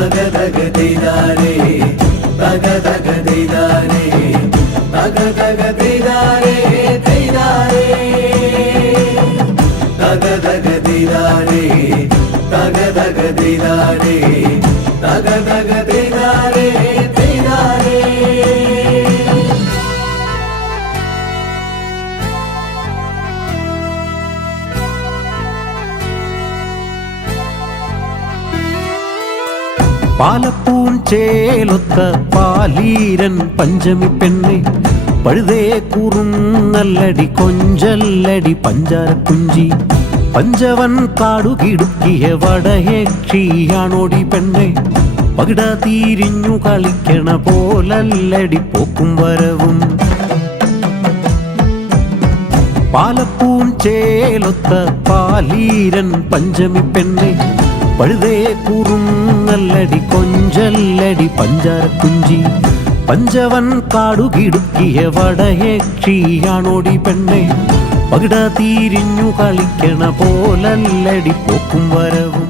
തക തക തെയ്താരേ തക തക തെയ്താരേ തക തക തെയ്താരേ തെയ്താരേ തക തക തെയ്താരേ തക തക തെയ്താരേ തക തക തെയ്താരേ തെയ്താരേ. പാലപ്പൂൻ ചേലൊത്ത പാലീരൻ പഞ്ചമി പെണ്ണെ പഴുതേ കൂറുന്നല്ലടി കൊഞ്ചല്ലടി പഞ്ചാര കുഞ്ചി പഞ്ചവൻ കാടുകിടുക്കിയ വടയേക്ഷിയാണോടി പെണ്ണെ പകിട തീരിഞ്ഞു കളിക്കണ പോലല്ലടി പോക്കും വരവും. പാലപ്പൂൻ ചേലൊത്ത പാലീരൻ പഞ്ചമി പെണ്ണെ പഴുതേ കൂറുന്നല്ലടി കൊഞ്ചല്ലടി പഞ്ചാര കുഞ്ചി പഞ്ചവൻ കാടുകിടുക്കിയ വടയേക്ഷിയാണോടി പെണ്ണെ പകിട തീരിഞ്ഞു കളിക്കണ പോലല്ലടി പോക്കും വരവും.